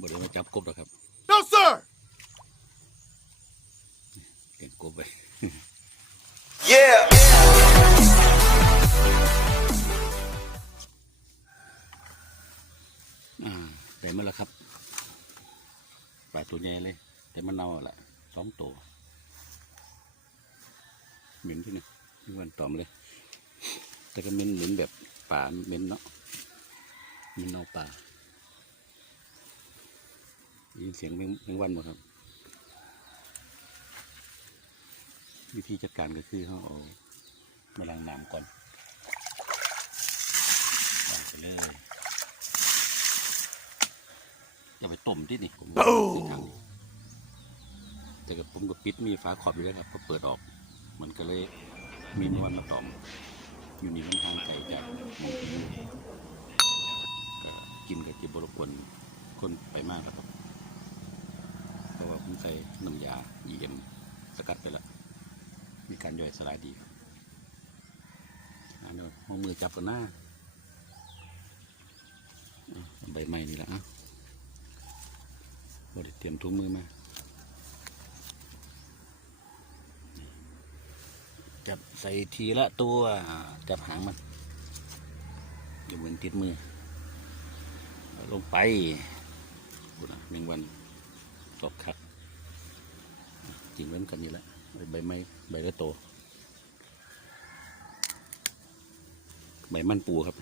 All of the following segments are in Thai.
บ่ได้มาจับกบหรอกครับ No, sir! เก่งกบไป Yeah! อ่าได้มาแล้วครับปลาตัวใหญ่เลย แต่มันเน่าอะละสองตัวเหม็นที่นี่ที่วันตอมเลย แต่ก็เหม็นเหม็นแบบป่าเหม็นเนาะเหม็นเน่าป่าได้ ยินเสียงแมงแมงวันหมดครับ วิธีจัดการก็คือเขาเอามาล้างน้ำก่อนวางไปเลยอย่าไปต้มที่นี่ผมโอ้ในถังนี่แต่กับผมก็ปิดมีฝาขอบอยู่แล้วครับพอเปิดออก มันก็เลยมีนวลมาตอม อยู่นี่มันห่างไกลจากหมองที่กินกับจิบบรบกวนคนไปมากครับ ราะว่าผมใส่น้ำยา EM สกัดไปแล้ว มีการย่อยสลายดีอันนี้มมือจับกันหน้าใบไม้นี่แหละอะบไดเตรียมถุงมือมาจับใส่ทีละตัวจับหางมันอย่าเหมือนติดมือ ลงไปดูนะแมงวัน ตบคักจริงเหมือนกันนี่แหละใบไม้ใบละโต ใบมันปูครับ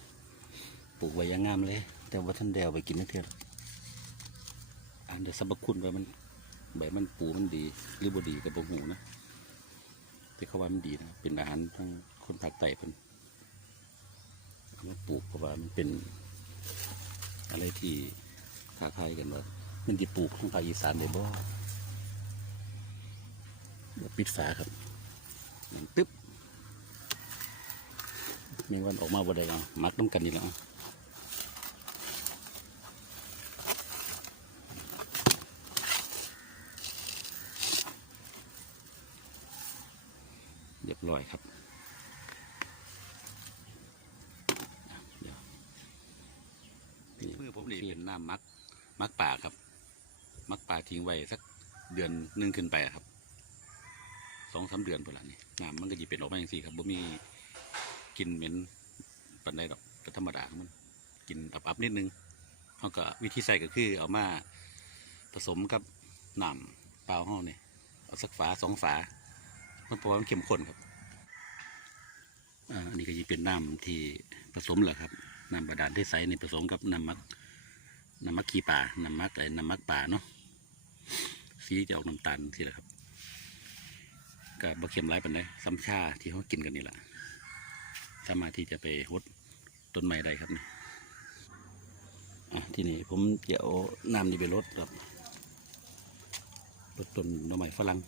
ปลูกไว้ยังงามเลย แต่ว่าท่านแดวไปกินนักเทียอ่านเดี๋ยวสรรพคุณว่ามันใบมันปูมันดีหรือบ่ดีกับบ่หูนะแต่เขาว่ามันดีนะเป็นอาหารทั้งคนภาคใต้เพิ่นเอามาปลูกเพราะว่ามันเป็นอะไรที่ค้าขายกันว่า มันดีปลูกทางภาคอีสานได้บ่เดี๋ยวปิดฝาครับตึ๊บแมีวันออกมาบ่ได้เอามักน้ำกันนี่แหละเอาเรียบร้อยครับอะเดี๋ยวนี่มือผมนี่เป็นน้ำมักมักป่าครับ มักป่าทิ้งไว้สักเดือนหนึ่งขึ้นไปครับสองสามเดือนพอละนี่น้ำมันก็จะเป็นออกมาอย่างสี่ครับบ่มีกลินเหม็นปันใดดอกก็ธรรมดาของมัน กินอับๆนิดนึงเขาก็วิธีใส่ก็คือเอามาผสมกับน้ำเปล่าห้องนี่เอาสักฝาสองฝามันเพราะว่ามันเข้มข้นครับอันนี้ก็จะเป็นน้ำที่ผสมแหละครับน้ำบาดาลที่ใสนี่ผสมกับน้ำมักน้ำมักขี้ป่าน้ำมักอะไรน้ำมักป่าเนาะ สีจะออกน้ำตาลสิแหละครับก็บะเค็มไร้ปันเลยซ้ำชาที่เขากินกันนี่แหละสามารถที่จะไปหดต้นไม้ได้ครับนี่อะที่นี่ผมจะเอาน้ำนี่ไปลดครับลดต้นหน่อไม้ฝรั่ง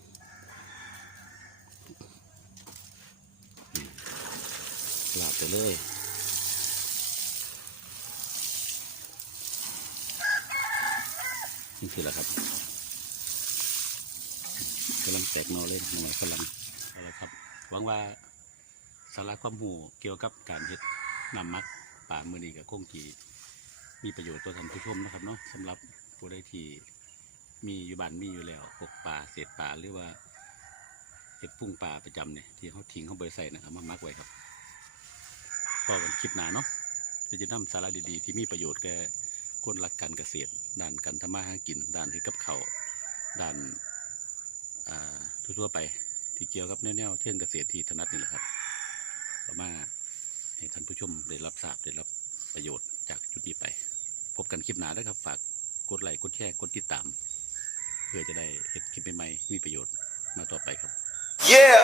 ลาดไปเลยนี่คือแหละครับำลังแตกนอเล่นหน่วยฝรั่งอาละครับหวังว่าสาระความหูเกี่ยวกับการเฮ็ดนำมักป่ามือนีกับโค้งจีมีประโยชน์ตัวท่านผู้ชมนะครับเนาะสำหรับผู้ใดที่มีอยู่บ้านมีอยู่แล้วพวกป่าเศษป่าหรือว่าเห็ดพุ่งป่าประจำเนี่ยที่เขาทิ้งเขาไปใส่นะครับมามักไว้ครับพอกันคลิปหนาเนาะเดี๋ยวจะนำสาระดีๆ ที่มีประโยชน์แก่คนรักการเกษตร ด้านการทำมาหากิน ด้านที่กับเขาด้าน ทั่วๆไปที่เกี่ยวกับแนวๆเที่ยงเกษตรที่ถนัดนี่แหละครับเอามาให้ท่านผู้ชมได้รับทราบได้รับประโยชน์จากจุดนี้ไป พบกันคลิปหน้าด้วยครับ ฝากกดไลค์กดแชร์กดติดตาม เพื่อจะได้เห็นคลิปใหม่ๆมีประโยชน์มาต่อไปครับ Yeah!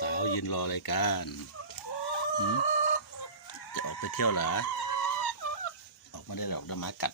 สาวๆยืนรอรายการจะออกไปเที่ยวเหรอออกมาได้หรอกน้ำหมากัด